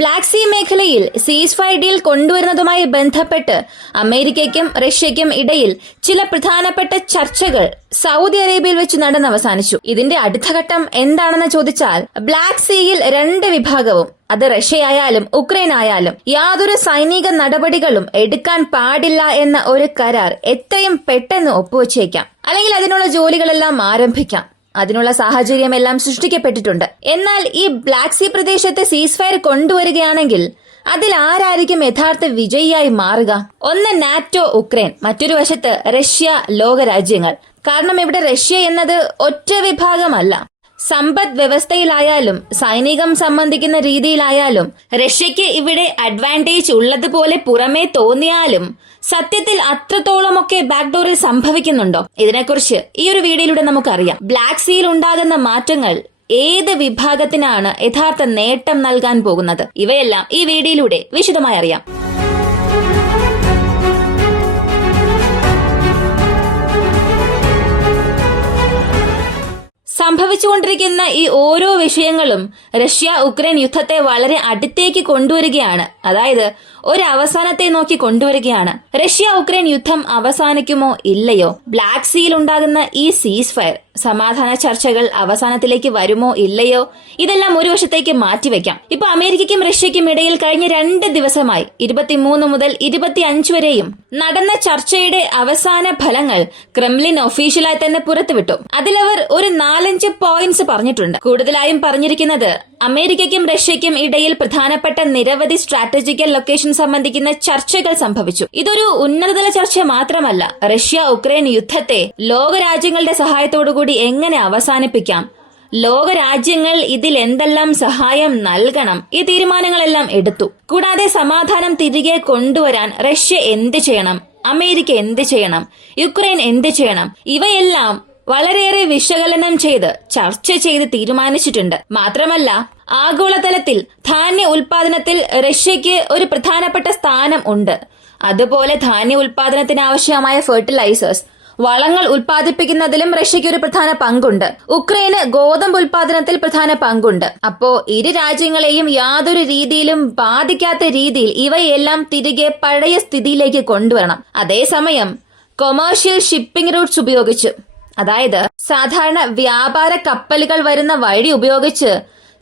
Black see മേഖലയിൽ സീസ് fire deal കൊണ്ടുവരുന്നതുമായി ബന്ധപ്പെട്ട് അമേരിക്കയ്ക്കും റഷ്യയ്ക്കും ഇടയിൽ ചില പ്രധാനപ്പെട്ട ചർച്ചകൾ സൗദി അറേബ്യയിൽ വെച്ച് നടന്നവസാനിച്ചു. ഇതിന്റെ അടുത്ത ഘട്ടം എന്താണെന്ന് ചോദിച്ചാൽ, ബ്ലാക്ക് സീയിൽ രണ്ട് വിഭാഗവും, അത് റഷ്യയായാലും ഉക്രൈൻ ആയാലും, യാതൊരു സൈനിക നടപടികളും എടുക്കാൻ പാടില്ല എന്ന ഒരു കരാർ എത്രയും പെട്ടെന്ന് ഒപ്പുവച്ചേക്കാം, അല്ലെങ്കിൽ അതിനുള്ള ജോലികളെല്ലാം ആരംഭിക്കാം. അതിനുള്ള സാഹചര്യമെല്ലാം സൃഷ്ടിക്കപ്പെട്ടിട്ടുണ്ട്. എന്നാൽ ഈ ബ്ലാക്ക് സീ പ്രദേശത്തെ സീസ് ഫയർ കൊണ്ടുവരികയാണെങ്കിൽ അതിൽ ആരായിരിക്കും യഥാർത്ഥ വിജയിയായി മാറുക? ഒന്ന് നാറ്റോ ഉക്രൈൻ, മറ്റൊരു വശത്ത് റഷ്യ, ലോകരാജ്യങ്ങൾ. കാരണം ഇവിടെ റഷ്യ എന്നത് ഒറ്റ വിഭാഗമല്ല. സമ്പദ് വ്യവസ്ഥയിലായാലും സൈനികം സംബന്ധിക്കുന്ന രീതിയിലായാലും റഷ്യയ്ക്ക് ഇവിടെ അഡ്വാൻറ്റേജ് ഉള്ളതുപോലെ പുറമേ തോന്നിയാലും സത്യത്തിൽ അത്രത്തോളമൊക്കെ ബാക്ക്ഡോറിൽ സംഭവിക്കുന്നുണ്ടോ? ഇതിനെക്കുറിച്ച് ഈ ഒരു വീഡിയോയിലൂടെ നമുക്കറിയാം. ബ്ലാക്ക് സീയിൽ ഉണ്ടാകുന്ന മാറ്റങ്ങൾ ഏത് വിഭാഗത്തിനാണ് യഥാർത്ഥ നേട്ടം നൽകാൻ പോകുന്നത്? ഇവയെല്ലാം ഈ വീഡിയോയിലൂടെ വിശദമായി അറിയാം. സംഭവിച്ചുകൊണ്ടിരിക്കുന്ന ഈ ഓരോ വിഷയങ്ങളും റഷ്യ ഉക്രൈൻ യുദ്ധത്തെ വളരെ അടുത്തേക്ക് കൊണ്ടുവരികയാണ്. അതായത് ഒരു അവസാനത്തെ നോക്കി കൊണ്ടുവരികയാണ്. റഷ്യ ഉക്രൈൻ യുദ്ധം അവസാനിക്കുമോ ഇല്ലയോ? ബ്ലാക്ക് സീയിൽ ഉണ്ടാകുന്ന ഈ സീസ് ഫയർ, സമാധാന ചർച്ചകൾ അവസാനത്തിലേക്ക് വരുമോ ഇല്ലയോ? ഇതെല്ലാം ഒരു വശത്തേക്ക് മാറ്റിവെക്കാം. ഇപ്പൊ അമേരിക്കയ്ക്കും റഷ്യയ്ക്കും ഇടയിൽ കഴിഞ്ഞ 2 ദിവസമായി 23 മുതൽ 25 വരെയും നടന്ന ചർച്ചയുടെ അവസാന ഫലങ്ങൾ ക്രെംലിൻ ഒഫീഷ്യലായി തന്നെ പുറത്തുവിട്ടു. അതിലവർ ഒരു 4-5 പോയിന്റ്സ് പറഞ്ഞിട്ടുണ്ട്. കൂടുതലായും പറഞ്ഞിരിക്കുന്നത് അമേരിക്കയ്ക്കും റഷ്യയ്ക്കും ഇടയിൽ പ്രധാനപ്പെട്ട നിരവധി സ്ട്രാറ്റജിക്കൽ ലൊക്കേഷൻ സംബന്ധിക്കുന്ന ചർച്ചകൾ സംഭവിച്ചു. ഇതൊരു ഉന്നതതല ചർച്ച മാത്രമല്ല, റഷ്യ ഉക്രൈൻ യുദ്ധത്തെ ലോകരാജ്യങ്ങളുടെ സഹായത്തോടുകൂടി എങ്ങനെ അവസാനിപ്പിക്കാം, ലോകരാജ്യങ്ങൾ ഇതിൽ എന്തെല്ലാം സഹായം നൽകണം, ഈ തീരുമാനങ്ങളെല്ലാം എടുത്തു. കൂടാതെ സമാധാനം തിരികെ കൊണ്ടുവരാൻ റഷ്യ എന്ത് ചെയ്യണം, അമേരിക്ക എന്ത് ചെയ്യണം, യുക്രൈൻ എന്ത് ചെയ്യണം, ഇവയെല്ലാം വളരെയേറെ വിശകലനം ചെയ്ത് ചർച്ച ചെയ്ത് തീരുമാനിച്ചിട്ടുണ്ട്. മാത്രമല്ല, ആഗോളതലത്തിൽ ധാന്യ ഉൽപാദനത്തിൽ റഷ്യയ്ക്ക് ഒരു പ്രധാനപ്പെട്ട സ്ഥാനം ഉണ്ട്. അതുപോലെ ധാന്യ ഉൽപാദനത്തിന് ആവശ്യമായ ഫെർട്ടിലൈസേഴ്സ്, വളങ്ങൾ ഉൽപ്പാദിപ്പിക്കുന്നതിലും റഷ്യയ്ക്ക് ഒരു പ്രധാന പങ്കുണ്ട്. ഉക്രൈന് ഗോതമ്പ് ഉൽപാദനത്തിൽ പ്രധാന പങ്കുണ്ട്. അപ്പോ ഇരു രാജ്യങ്ങളെയും യാതൊരു രീതിയിലും ബാധിക്കാത്ത രീതിയിൽ ഇവയെല്ലാം തിരികെ പഴയ സ്ഥിതിയിലേക്ക് കൊണ്ടുവരണം. അതേസമയം കൊമേഴ്ഷ്യൽ ഷിപ്പിംഗ് റൂട്ട്സ് ഉപയോഗിച്ച്, അതായത് സാധാരണ വ്യാപാര കപ്പലുകൾ വരുന്ന വഴി ഉപയോഗിച്ച്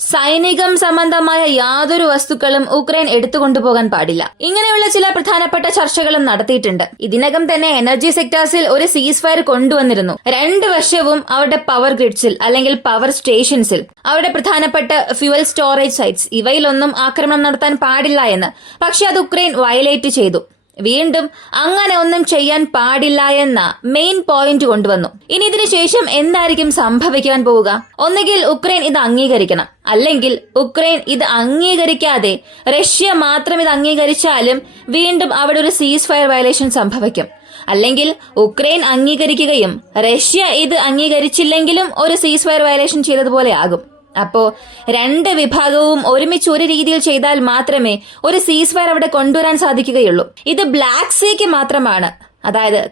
സൈനികം സംബന്ധമായ യാതൊരു വസ്തുക്കളും ഉക്രൈൻ എടുത്തുകൊണ്ടുപോകാൻ പാടില്ല. ഇങ്ങനെയുള്ള ചില പ്രധാനപ്പെട്ട ചർച്ചകളും നടത്തിയിട്ടുണ്ട്. ഇതിനകം തന്നെ എനർജി സെക്ടേഴ്സിൽ ഒരു സീസ് ഫയർ കൊണ്ടുവന്നിരുന്നു. 2 വർഷവും അവരുടെ പവർ ഗ്രിഡ്സിൽ അല്ലെങ്കിൽ പവർ സ്റ്റേഷൻസിൽ, അവരുടെ പ്രധാനപ്പെട്ട ഫ്യൂവൽ സ്റ്റോറേജ് സൈറ്റ്സ്, ഇവയിലൊന്നും ആക്രമണം നടത്താൻ പാടില്ല എന്ന്. പക്ഷെ അത് ഉക്രൈൻ വയലേറ്റ് ചെയ്തു. വീണ്ടും അങ്ങനെ ഒന്നും ചെയ്യാൻ പാടില്ല എന്ന മെയിൻ പോയിന്റ് കൊണ്ടുവന്നു. ഇനി ഇതിനു ശേഷം എന്തായിരിക്കും സംഭവിക്കാൻ പോവുക? ഒന്നുകിൽ ഉക്രൈൻ ഇത് അംഗീകരിക്കണം, അല്ലെങ്കിൽ ഉക്രൈൻ ഇത് അംഗീകരിക്കാതെ റഷ്യ മാത്രം ഇത് അംഗീകരിച്ചാലും വീണ്ടും അവിടെ ഒരു സീസ് ഫയർ വയലേഷൻ സംഭവിക്കും. അല്ലെങ്കിൽ ഉക്രൈൻ അംഗീകരിക്കുകയും റഷ്യ ഇത് അംഗീകരിച്ചില്ലെങ്കിലും ഒരു സീസ് ഫയർ വയലേഷൻ ചെയ്തതുപോലെ ആകും. അപ്പോ 2 വിഭാഗവും ഒരുമിച്ച് ഒരു രീതിയിൽ ചെയ്താൽ മാത്രമേ ഒരു സീസ് ഫയർ അവിടെ കൊണ്ടുവരാൻ സാധിക്കുകയുള്ളൂ. ഇത് ബ്ലാക്ക് സീക്ക് മാത്രമാണ്. അതായത്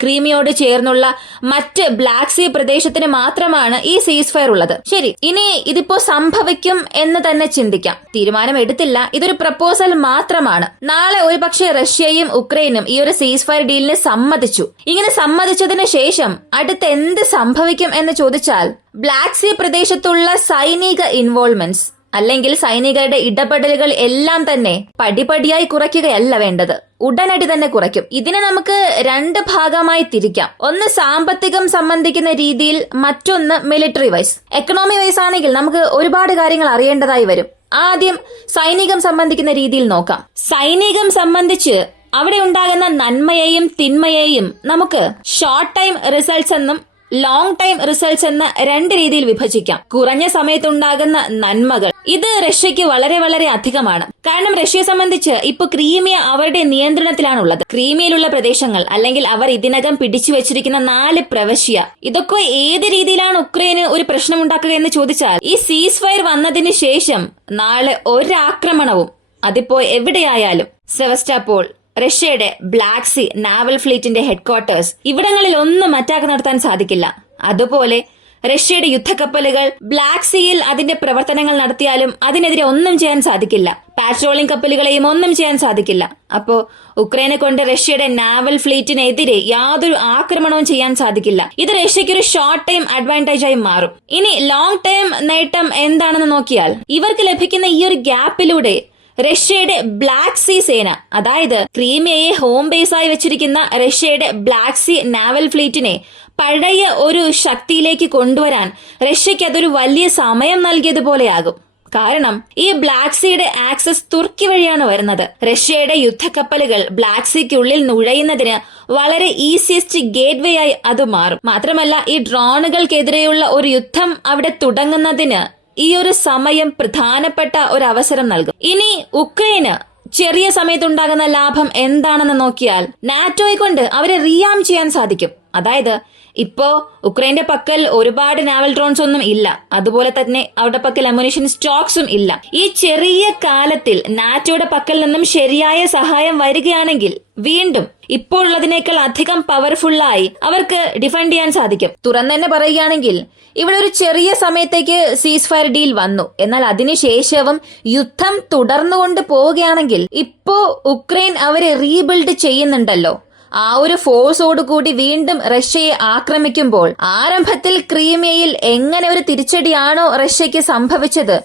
ക്രീമിയോട് ചേർന്നുള്ള മറ്റ് ബ്ലാക്ക് സീ പ്രദേശത്തിന് മാത്രമാണ് ഈ സീസ് ഫയർ ഉള്ളത്. ശരി, ഇനി ഇതിപ്പോ സംഭവിക്കും എന്ന് തന്നെ ചിന്തിക്കാം. തീരുമാനം എടുത്തില്ല, ഇതൊരു പ്രപ്പോസൽ മാത്രമാണ്. നാളെ ഒരുപക്ഷെ റഷ്യയും ഉക്രൈനും ഈ ഒരു സീസ് ഫയർ ഡീലിന് സമ്മതിച്ചു. ഇങ്ങനെ സമ്മതിച്ചതിന് ശേഷം അടുത്ത് എന്ത് സംഭവിക്കും എന്ന് ചോദിച്ചാൽ, ബ്ലാക്ക് സീ പ്രദേശത്തുള്ള സൈനിക ഇൻവോൾവ്മെന്റ്സ് അല്ലെങ്കിൽ സൈനികരുടെ ഇടപെടലുകൾ എല്ലാം തന്നെ പടിപടിയായി കുറയ്ക്കുകയല്ല വേണ്ടത്, ഉടനടി തന്നെ കുറയ്ക്കും. ഇതിനെ നമുക്ക് 2 ഭാഗമായി തിരിക്കാം. ഒന്ന് സാമ്പത്തികം സംബന്ധിക്കുന്ന രീതിയിൽ, മറ്റൊന്ന് മിലിറ്ററി വൈസ്. എക്കണോമി വൈസ് ആണെങ്കിൽ നമുക്ക് ഒരുപാട് കാര്യങ്ങൾ അറിയേണ്ടതായി വരും. ആദ്യം സൈനികം സംബന്ധിക്കുന്ന രീതിയിൽ നോക്കാം. സൈനികം സംബന്ധിച്ച് അവിടെ ഉണ്ടാകുന്ന നന്മയെയും തിന്മയെയും നമുക്ക് ഷോർട്ട് ടൈം റിസൾട്ട്സ് എന്നും ലോങ് ടൈം റിസൾട്ട്സ് എന്ന 2 രീതിയിൽ വിഭജിക്കാം. കുറഞ്ഞ സമയത്തുണ്ടാകുന്ന നന്മകൾ, ഇത് റഷ്യയ്ക്ക് വളരെ വളരെ അധികമാണ്. കാരണം റഷ്യയെ സംബന്ധിച്ച് ഇപ്പൊ ക്രീമിയ അവരുടെ നിയന്ത്രണത്തിലാണുള്ളത്. ക്രീമിയയിലുള്ള പ്രദേശങ്ങൾ, അല്ലെങ്കിൽ അവർ ഇതിനകം പിടിച്ചു വെച്ചിരിക്കുന്ന 4 പ്രവശ്യ, ഇതൊക്കെ ഏത് രീതിയിലാണ് ഉക്രൈന് ഒരു പ്രശ്നം ഉണ്ടാക്കുക എന്ന് ചോദിച്ചാൽ, ഈ സീസ് ഫയർ വന്നതിന് ശേഷം നാളെ ഒരാക്രമണവും, അതിപ്പോ എവിടെയായാലും, സെവസ്റ്റാപോൾ, റഷ്യയുടെ ബ്ലാക്ക് സീ നാവൽ ഫ്ലീറ്റിന്റെ ഹെഡ്ക്വാർട്ടേഴ്സ്, ഇവിടങ്ങളിൽ ഒന്നും അറ്റാക്ക് നടത്താൻ സാധിക്കില്ല. അതുപോലെ റഷ്യയുടെ യുദ്ധക്കപ്പലുകൾ ബ്ലാക്ക് സീയിൽ അതിന്റെ പ്രവർത്തനങ്ങൾ നടത്തിയാലും അതിനെതിരെ ഒന്നും ചെയ്യാൻ സാധിക്കില്ല. പാട്രോളിംഗ് കപ്പലുകളെയും ഒന്നും ചെയ്യാൻ സാധിക്കില്ല. അപ്പോ ഉക്രൈനെ കൊണ്ട് റഷ്യയുടെ നാവൽ ഫ്ലീറ്റിനെതിരെ യാതൊരു ആക്രമണവും ചെയ്യാൻ സാധിക്കില്ല. ഇത് റഷ്യയ്ക്ക് ഒരു ഷോർട്ട് ടൈം അഡ്വാൻറ്റേജ് ആയി മാറും. ഇനി ലോങ് ടൈം നേട്ടം എന്താണെന്ന് നോക്കിയാൽ ഇവർക്ക് ലഭിക്കുന്ന ഈ ഒരു ഗ്യാപ്പിലൂടെ റഷ്യയുടെ ബ്ലാക്ക് സീ സേന, അതായത് ക്രീമിയയെ ഹോം ബേസായി വെച്ചിരിക്കുന്ന റഷ്യയുടെ ബ്ലാക്ക് സീ നാവൽ ഫ്ലീറ്റിനെ പഴയ ഒരു ശക്തിയിലേക്ക് കൊണ്ടുവരാൻ റഷ്യയ്ക്ക് അതൊരു വലിയ സമയം നൽകിയതുപോലെയാകും. കാരണം ഈ ബ്ലാക്ക് സീയുടെ ആക്സസ് തുർക്കി വഴിയാണ് വരുന്നത്. റഷ്യയുടെ യുദ്ധക്കപ്പലുകൾ ബ്ലാക്ക് സീക്കുള്ളിൽ നുഴയുന്നതിന് വളരെ ഈസിയസ്റ്റ് ഗേറ്റ് വേ ആയി അത് മാറും. മാത്രമല്ല ഈ ഡ്രോണുകൾക്കെതിരെയുള്ള ഒരു യുദ്ധം അവിടെ തുടങ്ങുന്നതിന് ഈ ഒരു സമയം പ്രധാനപ്പെട്ട ഒരു അവസരം നൽകും. ഇനി ഉക്രൈന് ചെറിയ സമയത്തുണ്ടാകുന്ന ലാഭം എന്താണെന്ന് നോക്കിയാൽ നാറ്റോയെ കൊണ്ട് അവരെ റീആം ചെയ്യാൻ സാധിക്കും. അതായത് ഇപ്പോ ഉക്രൈന്റെ പക്കൽ ഒരുപാട് നാവൽ ഡ്രോൺസ് ഒന്നും ഇല്ല, അതുപോലെ തന്നെ അവരുടെ പക്കൽ അമ്മുനിഷൻ സ്റ്റോക്സും ഇല്ല. ഈ ചെറിയ കാലത്തിൽ നാറ്റോയുടെ പക്കൽ നിന്നും ശരിയായ സഹായം വരികയാണെങ്കിൽ വീണ്ടും ഇപ്പോൾ ഉള്ളതിനേക്കാൾ അധികം പവർഫുള്ളായി അവർക്ക് ഡിഫെൻഡ് ചെയ്യാൻ സാധിക്കും. തുറന്നു തന്നെ പറയുകയാണെങ്കിൽ ഇവിടെ ഒരു ചെറിയ സമയത്തേക്ക് സീസ് ഫയർ ഡീൽ വന്നു, എന്നാൽ അതിനുശേഷവും യുദ്ധം തുടർന്നുകൊണ്ട് പോവുകയാണെങ്കിൽ ഇപ്പോ ഉക്രൈൻ അവരെ റീബിൽഡ് ചെയ്യുന്നുണ്ടല്ലോ. ആ ഒരു ഫോഴ്സോടുകൂടി വീണ്ടും റഷ്യയെ ആക്രമിക്കുമ്പോൾ ആരംഭത്തിൽ ക്രീമിയയിൽ എങ്ങനെ ഒരു തിരിച്ചടിയാണോ റഷ്യയ്ക്ക് സംഭവിച്ചത്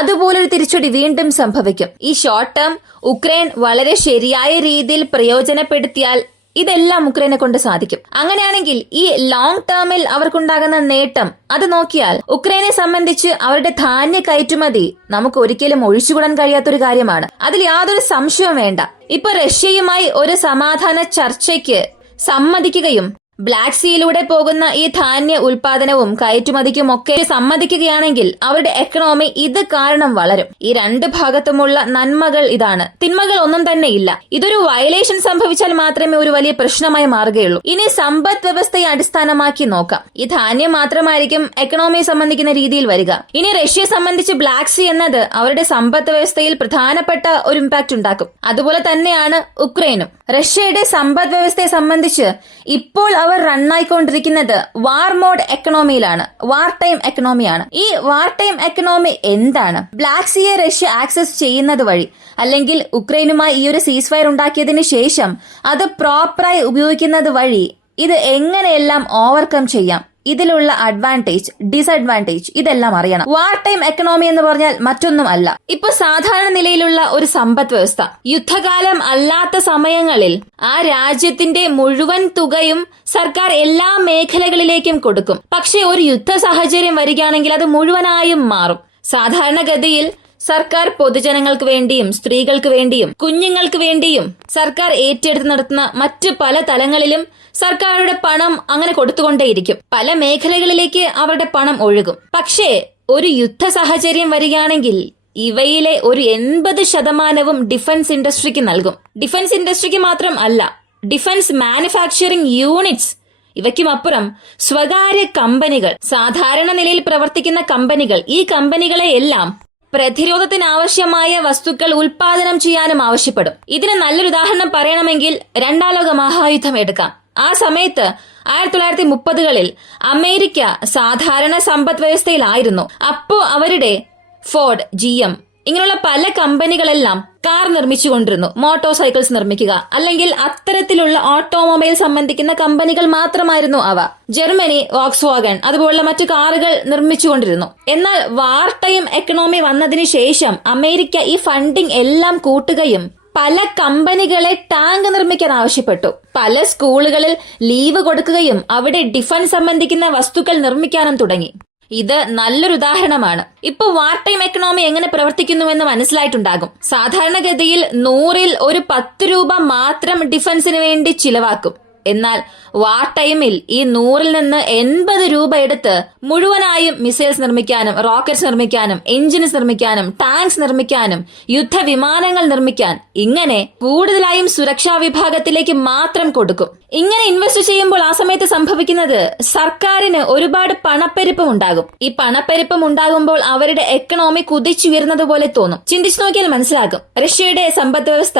അതുപോലൊരു തിരിച്ചടി വീണ്ടും സംഭവിക്കും. ഈ ഷോർട്ട് ടേം ഉക്രൈൻ വളരെ ശരിയായ രീതിയിൽ പ്രയോജനപ്പെടുത്തിയാൽ ഇതെല്ലാം ഉക്രൈനെ കൊണ്ട് സാധിക്കും. അങ്ങനെയാണെങ്കിൽ ഈ ലോങ് ടേമിൽ അവർക്കുണ്ടാകുന്ന നേട്ടം അത് നോക്കിയാൽ ഉക്രൈനെ സംബന്ധിച്ച് അവരുടെ ധാന്യ കയറ്റുമതി നമുക്ക് ഒരിക്കലും ഒഴിച്ചുകൂടാൻ കഴിയാത്തൊരു കാര്യമാണ്. അതിൽ യാതൊരു സംശയവും വേണ്ട. ഇപ്പൊ റഷ്യയുമായി ഒരു സമാധാന ചർച്ചയ്ക്ക് സമ്മതിക്കുകയും ബ്ലാക്ക് സീയിലൂടെ പോകുന്ന ഈ ധാന്യ ഉൽപാദനവും കയറ്റുമതിക്കുമൊക്കെ സമ്മതിക്കുകയാണെങ്കിൽ അവരുടെ എക്കണോമി ഇത് കാരണം വളരും. ഈ രണ്ട് ഭാഗത്തുമുള്ള നന്മകൾ ഇതാണ്, തിന്മകൾ ഒന്നും തന്നെ ഇല്ല. ഇതൊരു വയലേഷൻ സംഭവിച്ചാൽ മാത്രമേ ഒരു വലിയ പ്രശ്നമായി മാറുകയുള്ളൂ. ഇനി സമ്പദ് വ്യവസ്ഥയെ അടിസ്ഥാനമാക്കി നോക്കാം. ഈ ധാന്യം മാത്രമായിരിക്കും എക്കണോമിയെ സംബന്ധിക്കുന്ന രീതിയിൽ വരിക. ഇനി റഷ്യയെ സംബന്ധിച്ച് ബ്ലാക്ക് സീ എന്നത് അവരുടെ സമ്പദ് വ്യവസ്ഥയിൽ പ്രധാനപ്പെട്ട ഒരു ഇമ്പാക്ട് ഉണ്ടാക്കും. അതുപോലെ തന്നെയാണ് ഉക്രൈനും. റഷ്യയുടെ സമ്പദ് വ്യവസ്ഥയെ സംബന്ധിച്ച് ഇപ്പോൾ അവർ റണ്ണായിക്കൊണ്ടിരിക്കുന്നത് വാർ മോഡ് എക്കണോമിയിലാണ്, വാർ ടൈം എക്കണോമിയാണ്. ഈ വാർ ടൈം എക്കണോമി എന്താണ്? ബ്ലാക്ക് സീയെ റഷ്യ ആക്സസ് ചെയ്യുന്നത് വഴി അല്ലെങ്കിൽ ഉക്രൈനുമായി ഈ ഒരു സീസ് ഫയർ ഉണ്ടാക്കിയതിന് ശേഷം അത് പ്രോപ്പറായി ഉപയോഗിക്കുന്നത് വഴി ഇത് എങ്ങനെയെല്ലാം ഓവർകം ചെയ്യാം, ഇതിലുള്ള അഡ്വാൻറ്റേജ് ഡിസഡ്വാൻറ്റേജ് ഇതെല്ലാം അറിയണം. വാർ ടൈം എക്കണോമി എന്ന് പറഞ്ഞാൽ മറ്റൊന്നും അല്ല, ഇപ്പൊ സാധാരണ നിലയിലുള്ള ഒരു സമ്പദ് വ്യവസ്ഥ യുദ്ധകാലം അല്ലാത്ത സമയങ്ങളിൽ ആ രാജ്യത്തിന്റെ മുഴുവൻ തുകയും സർക്കാർ എല്ലാ മേഖലകളിലേക്കും കൊടുക്കും. പക്ഷെ ഒരു യുദ്ധ സാഹചര്യം വരികയാണെങ്കിൽ അത് മുഴുവനായും മാറും. സാധാരണഗതിയിൽ സർക്കാർ പൊതുജനങ്ങൾക്ക് വേണ്ടിയും സ്ത്രീകൾക്ക് വേണ്ടിയും കുഞ്ഞുങ്ങൾക്ക് വേണ്ടിയും സർക്കാർ ഏറ്റെടുത്ത് നടത്തുന്ന മറ്റ് പല തലങ്ങളിലും സർക്കാരുടെ പണം അങ്ങനെ കൊടുത്തുകൊണ്ടേയിരിക്കും. പല മേഖലകളിലേക്ക് അവരുടെ പണം ഒഴുകും. പക്ഷേ ഒരു യുദ്ധ സാഹചര്യം വരികയാണെങ്കിൽ ഇവയിലെ ഒരു 80% ഡിഫൻസ് ഇൻഡസ്ട്രിക്ക് നൽകും. ഡിഫൻസ് ഇൻഡസ്ട്രിക്ക് മാത്രം അല്ല, ഡിഫൻസ് മാനുഫാക്ചറിംഗ് യൂണിറ്റ്സ് ഇവയ്ക്കുമപ്പുറം സ്വകാര്യ കമ്പനികൾ, സാധാരണ നിലയിൽ പ്രവർത്തിക്കുന്ന കമ്പനികൾ, ഈ കമ്പനികളെ എല്ലാം പ്രതിരോധത്തിനാവശ്യമായ വസ്തുക്കൾ ഉൽപാദനം ചെയ്യാനും ആവശ്യപ്പെടും. ഇതിന് നല്ലൊരു ഉദാഹരണം പറയണമെങ്കിൽ രണ്ടാം ലോക മഹായുദ്ധം എടുക്കാം. ആ സമയത്ത് 1930കളിൽ അമേരിക്ക സാധാരണ സമ്പദ് വ്യവസ്ഥയിലായിരുന്നു. അപ്പോ അവരുടെ ഫോർഡ്, GM ഇങ്ങനെയുള്ള പല കമ്പനികളെല്ലാം കാർ നിർമ്മിച്ചുകൊണ്ടിരുന്നു, മോട്ടോർ സൈക്കിൾസ് നിർമ്മിക്കുക, അല്ലെങ്കിൽ അത്തരത്തിലുള്ള ഓട്ടോമൊബൈൽ സംബന്ധിക്കുന്ന കമ്പനികൾ മാത്രമായിരുന്നു അവ. ജർമ്മനി വോക്സ്വാഗൺ അതുപോലുള്ള മറ്റു കാറുകൾ നിർമ്മിച്ചുകൊണ്ടിരുന്നു. എന്നാൽ വാർ ടൈം എക്കണോമി വന്നതിന് ശേഷം അമേരിക്ക ഈ ഫണ്ടിംഗ് എല്ലാം കൂട്ടുകയും പല കമ്പനികളെ ടാങ്ക് നിർമ്മിക്കാൻ ആവശ്യപ്പെട്ടു. പല സ്കൂളുകളിൽ ലീവ് കൊടുക്കുകയും അവിടെ ഡിഫൻസ് സംബന്ധിക്കുന്ന വസ്തുക്കൾ നിർമ്മിക്കാനും തുടങ്ങി. ഇത് നല്ലൊരു ഉദാഹരണമാണ്. ഇപ്പൊ വാർ ടൈം എക്കണോമി എങ്ങനെ പ്രവർത്തിക്കുന്നുവെന്ന് മനസ്സിലായിട്ടുണ്ടാകും. സാധാരണഗതിയിൽ 100ൽ ഒരു 10 രൂപ മാത്രം ഡിഫൻസിന് വേണ്ടി ചിലവാക്കും. എന്നാൽ വാർ ടൈമിൽ ഈ 100ൽ നിന്ന് 80 രൂപ എടുത്ത് മുഴുവനായും മിസൈൽസ് നിർമ്മിക്കാനും റോക്കറ്റ്സ് നിർമ്മിക്കാനും എഞ്ചിൻസ് നിർമ്മിക്കാനും ടാങ്ക്സ് നിർമ്മിക്കാനും യുദ്ധവിമാനങ്ങൾ നിർമ്മിക്കാൻ ഇങ്ങനെ കൂടുതലായും സുരക്ഷാ വിഭാഗത്തിലേക്ക് മാത്രം കൊടുക്കും. ഇങ്ങനെ ഇൻവെസ്റ്റ് ചെയ്യുമ്പോൾ ആ സമയത്ത് സംഭവിക്കുന്നത് സർക്കാരിന് ഒരുപാട് പണപ്പെരുപ്പം ഉണ്ടാകും. ഈ പണപ്പെരുപ്പം ഉണ്ടാകുമ്പോൾ അവരുടെ എക്കണോമി കുതിച്ചുയർന്നത് പോലെ തോന്നും. ചിന്തിച്ചു നോക്കിയാൽ മനസ്സിലാകും റഷ്യയുടെ സമ്പദ് വ്യവസ്ഥ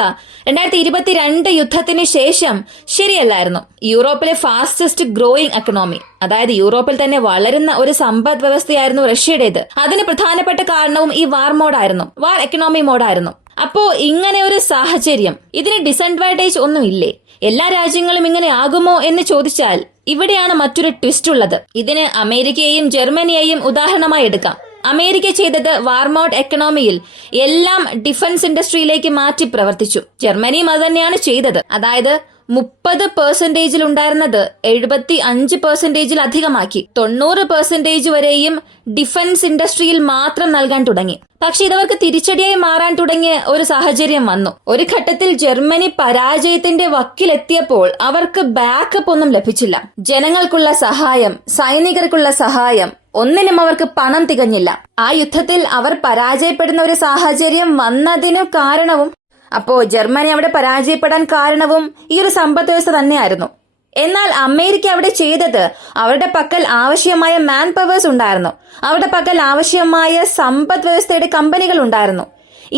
2022 യുദ്ധത്തിന് ശേഷം ശരിയല്ലായിരുന്നു. യൂറോപ്പിലെ ഫാസ്റ്റസ്റ്റ് ഗ്രോയിങ് എക്കണോമി, അതായത് യൂറോപ്പിൽ തന്നെ വളരുന്ന ഒരു സമ്പദ് വ്യവസ്ഥയായിരുന്നു റഷ്യയുടേത്. അതിന് പ്രധാനപ്പെട്ട കാരണവും ഈ വാർ എക്കണോമി മോഡായിരുന്നു. അപ്പോ ഇങ്ങനെ ഒരു സാഹചര്യം, ഇതിന് ഡിസഡ്വാൻറ്റേജ് ഒന്നും ഇല്ലേ? എല്ലാ രാജ്യങ്ങളും ഇങ്ങനെ ആകുമോ എന്ന് ചോദിച്ചാൽ ഇവിടെയാണ് മറ്റൊരു ട്വിസ്റ്റ് ഉള്ളത്. ഇതിന് അമേരിക്കയെയും ജർമ്മനിയെയും ഉദാഹരണമായി എടുക്കാം. അമേരിക്ക ചെയ്തത് വാർമോഡ് എക്കണോമിയിൽ എല്ലാം ഡിഫൻസ് ഇൻഡസ്ട്രിയിലേക്ക് മാറ്റി പ്രവർത്തിച്ചു. ജർമ്മനിയും അത് തന്നെയാണ് ചെയ്തത്. അതായത് 30% ഉണ്ടായിരുന്നത് 75% അധികമാക്കി 90% വരെയും ഡിഫൻസ് ഇൻഡസ്ട്രിയിൽ മാത്രം നൽകാൻ തുടങ്ങി. പക്ഷെ ഇതവർക്ക് തിരിച്ചടിയായി മാറാൻ തുടങ്ങിയ ഒരു സാഹചര്യം വന്നു. ഒരു ഘട്ടത്തിൽ ജർമ്മനി പരാജയത്തിന്റെ വക്കിലെത്തിയപ്പോൾ അവർക്ക് ബാക്കപ്പ് ഒന്നും ലഭിച്ചില്ല. ജനങ്ങൾക്കുള്ള സഹായം, സൈനികർക്കുള്ള സഹായം, ഒന്നിനും അവർക്ക് പണം തികഞ്ഞില്ല. ആ യുദ്ധത്തിൽ അവർ പരാജയപ്പെടുന്ന ഒരു സാഹചര്യം വന്നതിനു കാരണവും, അപ്പോ ജർമ്മനി അവിടെ പരാജയപ്പെടാൻ കാരണവും ഈ ഒരു സമ്പദ് വ്യവസ്ഥ തന്നെയായിരുന്നു. എന്നാൽ അമേരിക്ക അവിടെ ചെയ്തത്, അവരുടെ പക്കൽ ആവശ്യമായ മാൻ പവേഴ്സ് ഉണ്ടായിരുന്നു, അവരുടെ പക്കൽ ആവശ്യമായ സമ്പദ് വ്യവസ്ഥയുടെ കമ്പനികൾ ഉണ്ടായിരുന്നു.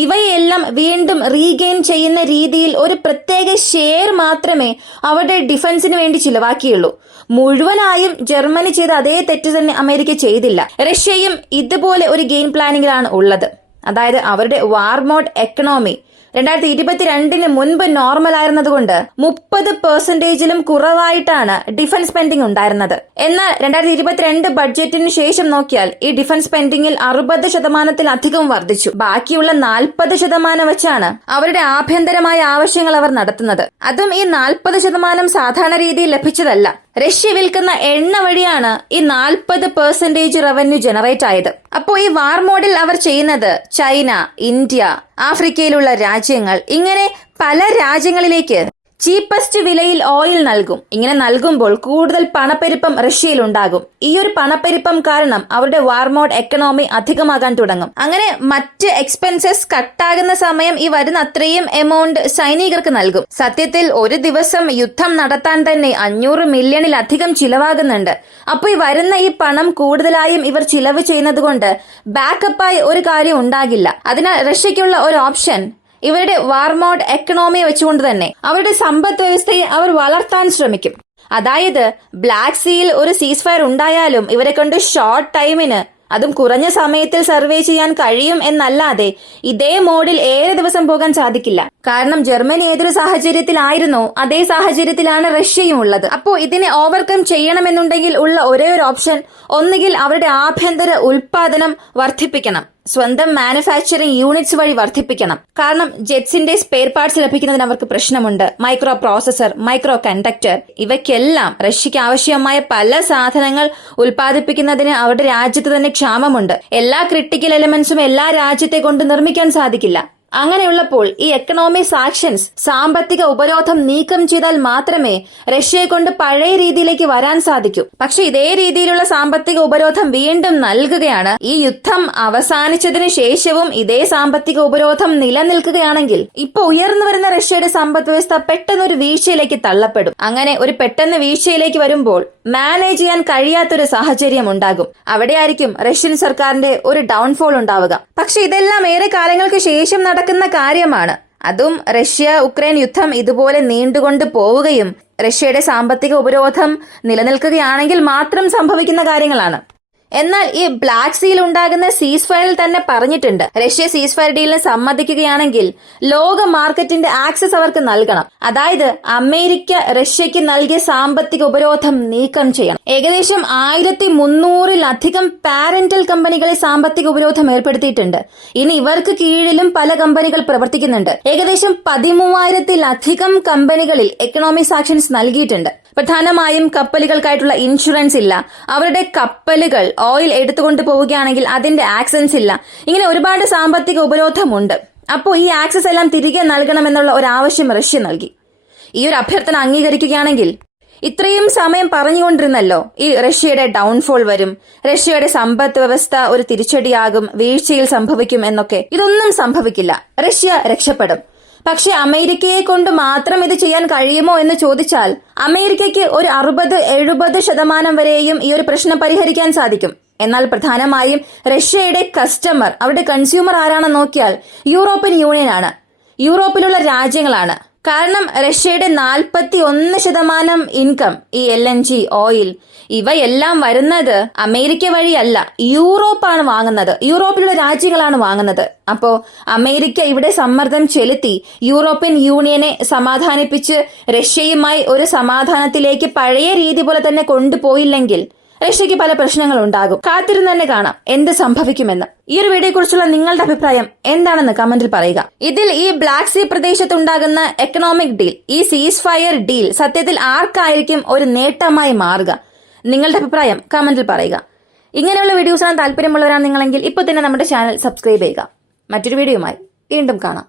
ഇവയെല്ലാം വീണ്ടും റീഗെയിൻ ചെയ്യുന്ന രീതിയിൽ ഒരു പ്രത്യേക ഷെയർ മാത്രമേ അവരുടെ ഡിഫൻസിന് വേണ്ടി ചിലവാക്കിയുള്ളൂ. മുഴുവനായും ജർമ്മനി ചെയ്ത അതേ തെറ്റ് തന്നെ അമേരിക്ക ചെയ്തില്ല. റഷ്യയും ഇതുപോലെ ഒരു ഗെയിം പ്ലാനിങ്ങിലാണ് ഉള്ളത്. അതായത് അവരുടെ വാർമോഡ് എക്കണോമി 2022 മുൻപ് നോർമൽ ആയിരുന്നതുകൊണ്ട് 30%-ലും കുറവായിട്ടാണ് ഡിഫൻസ് സ്പെൻഡിംഗ് ഉണ്ടായിരുന്നത്. എന്നാൽ 2022 ബഡ്ജറ്റിന് ശേഷം നോക്കിയാൽ ഈ ഡിഫൻസ് സ്പെൻഡിംഗിൽ 60%-ലധികം വർദ്ധിച്ചു. ബാക്കിയുള്ള 40% വെച്ചാണ് അവരുടെ ആഭ്യന്തരമായ ആവശ്യങ്ങൾ അവർ നടത്തുന്നത്. അതും ഈ 40% സാധാരണ രീതിയിൽ ലഭിച്ചതല്ല. റഷ്യ വിൽക്കുന്ന എണ്ണ വഴിയാണ് ഈ 40% റവന്യൂ ജനറേറ്റ് ആയത്. അപ്പോൾ ഈ വാർ മോഡിൽ അവർ ചെയ്യുന്നത് ചൈന, ഇന്ത്യ, ആഫ്രിക്കയിലുള്ള രാജ്യങ്ങൾ, ഇങ്ങനെ പല രാജ്യങ്ങളിലേക്ക് ചീപ്പസ്റ്റ് വിലയിൽ ഓയിൽ നൽകും. ഇങ്ങനെ നൽകുമ്പോൾ കൂടുതൽ പണപ്പെരുപ്പം റഷ്യയിൽ ഉണ്ടാകും. ഈ ഒരു പണപ്പെരുപ്പം കാരണം അവരുടെ വാർമോഡ് എക്കണോമി അധികമാകാൻ തുടങ്ങും. അങ്ങനെ മറ്റ് എക്സ്പെൻസസ് കട്ടാകുന്ന സമയം ഈ വരുന്ന അത്രയും എമൗണ്ട് സൈനികർക്ക് നൽകും. സത്യത്തിൽ ഒരു ദിവസം യുദ്ധം നടത്താൻ തന്നെ 500 മില്യണിലധികം ചിലവാകുന്നുണ്ട്. അപ്പോൾ ഈ വരുന്ന ഈ പണം കൂടുതലായും ഇവർ ചിലവ് ചെയ്യുന്നത് കൊണ്ട് ബാക്കപ്പായി ഒരു കാര്യം ഉണ്ടാകില്ല. അതിനാൽ റഷ്യയ്ക്കുള്ള ഒരു ഓപ്ഷൻ ഇവരുടെ വാർമോഡ് എക്കണോമിയെ വെച്ചുകൊണ്ട് തന്നെ അവരുടെ സമ്പദ് വ്യവസ്ഥയെ അവർ വളർത്താൻ ശ്രമിക്കും. അതായത് ബ്ലാക്ക് സീയിൽ ഒരു സീസ് ഫയർ ഉണ്ടായാലും ഇവരെ കൊണ്ട് ഷോർട്ട് ടൈമിന്, അതും കുറഞ്ഞ സമയത്തിൽ സർവേ ചെയ്യാൻ കഴിയും എന്നല്ലാതെ ഇതേ മോഡിൽ ഏറെ ദിവസം പോകാൻ സാധിക്കില്ല. കാരണം ജർമ്മനി ഏതൊരു സാഹചര്യത്തിലായിരുന്നോ അതേ സാഹചര്യത്തിലാണ് റഷ്യയും ഉള്ളത്. അപ്പോൾ ഇതിനെ ഓവർകം ചെയ്യണമെന്നുണ്ടെങ്കിൽ ഉള്ള ഒരേ ഒരു ഓപ്ഷൻ, ഒന്നുകിൽ അവരുടെ ആഭ്യന്തര ഉൽപാദനം വർദ്ധിപ്പിക്കണം, സ്വന്തം മാനുഫാക്ചറിംഗ് യൂണിറ്റ്സ് വഴി വർദ്ധിപ്പിക്കണം. കാരണം ജെറ്റ്സിന്റെ സ്പെയർ പാർട്സ് ലഭിക്കുന്നതിന് അവർക്ക് പ്രശ്നമുണ്ട്. മൈക്രോ പ്രോസസർ, മൈക്രോ കണ്ടക്ടർ, ഇവയ്ക്കെല്ലാം റഷ്യക്ക് ആവശ്യമായ പല സാധനങ്ങൾ ഉൽപ്പാദിപ്പിക്കുന്നതിന് അവരുടെ രാജ്യത്ത് തന്നെ ക്ഷാമമുണ്ട്. എല്ലാ ക്രിട്ടിക്കൽ എലിമെന്റ്സും എല്ലാ രാജ്യത്തെ കൊണ്ട് നിർമ്മിക്കാൻ സാധിക്കില്ല. അങ്ങനെയുള്ളപ്പോൾ ഈ എക്കണോമിക് സാങ്ഷൻസ്, സാമ്പത്തിക ഉപരോധം നീക്കം ചെയ്താൽ മാത്രമേ റഷ്യയെ കൊണ്ട് പഴയ രീതിയിലേക്ക് വരാൻ സാധിക്കൂ. പക്ഷെ ഇതേ രീതിയിലുള്ള സാമ്പത്തിക ഉപരോധം വീണ്ടും നൽകുകയാണ്. ഈ യുദ്ധം അവസാനിച്ചതിന് ശേഷവും ഇതേ സാമ്പത്തിക ഉപരോധം നിലനിൽക്കുകയാണെങ്കിൽ ഇപ്പൊ ഉയർന്നു വരുന്ന റഷ്യയുടെ സമ്പദ് വ്യവസ്ഥ പെട്ടെന്നൊരു വീഴ്ചയിലേക്ക് തള്ളപ്പെടും. അങ്ങനെ ഒരു പെട്ടെന്ന് വീഴ്ചയിലേക്ക് വരുമ്പോൾ മാനേജ് ചെയ്യാൻ കഴിയാത്തൊരു സാഹചര്യം ഉണ്ടാകും. അവിടെയായിരിക്കും റഷ്യൻ സർക്കാരിന്റെ ഒരു ഡൗൺഫോൾ ഉണ്ടാവുക. പക്ഷെ ഇതെല്ലാം ഏറെ കാലങ്ങൾക്ക് ശേഷം നടക്കുന്ന കാര്യമാണ്. അതും റഷ്യ ഉക്രൈൻ യുദ്ധം ഇതുപോലെ നീണ്ടുകൊണ്ട് പോവുകയും റഷ്യയുടെ സാമ്പത്തിക ഉപരോധം നിലനിൽക്കുകയാണെങ്കിൽ മാത്രം സംഭവിക്കുന്ന കാര്യങ്ങളാണ്. എന്നാൽ ഈ ബ്ലാക്ക് സീയിൽ ഉണ്ടാകുന്ന സീസ് ഫയറിൽ തന്നെ പറഞ്ഞിട്ടുണ്ട്, റഷ്യ സീസ് ഫയർ ഡീലിന് സമ്മതിക്കുകയാണെങ്കിൽ ലോക മാർക്കറ്റിന്റെ ആക്സസ് അവർക്ക് നൽകണം. അതായത് അമേരിക്ക റഷ്യക്ക് നൽകിയ സാമ്പത്തിക ഉപരോധം നീക്കം ചെയ്യണം. ഏകദേശം 1300-ലധികം പാരന്റൽ കമ്പനികളെ സാമ്പത്തിക ഉപരോധം ഏർപ്പെടുത്തിയിട്ടുണ്ട്. ഇനി ഇവർക്ക് കീഴിലും പല കമ്പനികൾ പ്രവർത്തിക്കുന്നുണ്ട്. ഏകദേശം 13,000-ലധികം കമ്പനികളിൽ എക്കണോമിക് സാങ്ഷൻസ് നൽകിയിട്ടുണ്ട്. പ്രധാനമായും കപ്പലുകൾക്കായിട്ടുള്ള ഇൻഷുറൻസ് ഇല്ല, അവരുടെ കപ്പലുകൾ ഓയിൽ എടുത്തുകൊണ്ട് പോവുകയാണെങ്കിൽ അതിന്റെ ആക്സൻസ് ഇല്ല. ഇങ്ങനെ ഒരുപാട് സാമ്പത്തിക ഉപരോധമുണ്ട്. അപ്പോൾ ഈ ആക്സസ് എല്ലാം തിരികെ നൽകണമെന്നുള്ള ഒരു ആവശ്യം റഷ്യ നൽകി. ഈ ഒരു അഭ്യർത്ഥന അംഗീകരിക്കുകയാണെങ്കിൽ ഇത്രയും സമയം പറഞ്ഞുകൊണ്ടിരുന്നല്ലോ ഈ റഷ്യയുടെ ഡൗൺഫോൾ വരും, റഷ്യയുടെ സമ്പദ് വ്യവസ്ഥ ഒരു തിരിച്ചടിയാകും, വീഴ്ചയിൽ സംഭവിക്കും എന്നൊക്കെ. ഇതൊന്നും സംഭവിക്കില്ല. റഷ്യ രക്ഷപ്പെടും. പക്ഷെ അമേരിക്കയെ കൊണ്ട് മാത്രം ഇത് ചെയ്യാൻ കഴിയുമോ എന്ന് ചോദിച്ചാൽ അമേരിക്കയ്ക്ക് ഒരു 60-70% വരെയും ഈ ഒരു പ്രശ്നം പരിഹരിക്കാൻ സാധിക്കും. എന്നാൽ പ്രധാനമായും റഷ്യയുടെ കസ്റ്റമർ, അവരുടെ കൺസ്യൂമർ ആരാണെന്ന് നോക്കിയാൽ യൂറോപ്യൻ യൂണിയൻ ആണ്, യൂറോപ്പിലുള്ള രാജ്യങ്ങളാണ്. കാരണം റഷ്യയുടെ 41% ഇൻകം ഈ LNG, ഓയിൽ, ഇവയെല്ലാം വരുന്നത് അമേരിക്ക വഴിയല്ല, യൂറോപ്പാണ് വാങ്ങുന്നത്, യൂറോപ്പിലുള്ള രാജ്യങ്ങളാണ് വാങ്ങുന്നത്. അപ്പോ അമേരിക്ക ഇവിടെ സമ്മർദ്ദം ചെലുത്തി യൂറോപ്യൻ യൂണിയനെ സമാധാനിപ്പിച്ച് റഷ്യയുമായി ഒരു സമാധാനത്തിലേക്ക് പഴയ രീതി പോലെ തന്നെ കൊണ്ടുപോയില്ലെങ്കിൽ റഷ്യക്ക് പല പ്രശ്നങ്ങൾ ഉണ്ടാകും. കാത്തിരുന്ന് തന്നെ കാണാം എന്ത് സംഭവിക്കുമെന്ന്. ഈ ഒരു വീഡിയോയെ കുറിച്ചുള്ള നിങ്ങളുടെ അഭിപ്രായം എന്താണെന്ന് കമന്റിൽ പറയുക. ഇതിൽ ഈ ബ്ലാക്ക് സീ പ്രദേശത്തുണ്ടാകുന്ന എക്കണോമിക് ഡീൽ, ഈ സീസ് ഫയർ ഡീൽ സത്യത്തിൽ ആർക്കായിരിക്കും ഒരു നേട്ടമായി മാറുക? നിങ്ങളുടെ അഭിപ്രായം കമന്റിൽ പറയുക. ഇങ്ങനെയുള്ള വീഡിയോസ് ആണ് താല്പര്യമുള്ളവരാണ് നിങ്ങളെങ്കിൽ ഇപ്പോൾ തന്നെ നമ്മുടെ ചാനൽ സബ്സ്ക്രൈബ് ചെയ്യുക. മറ്റൊരു വീഡിയോയുമായി വീണ്ടും കാണാം.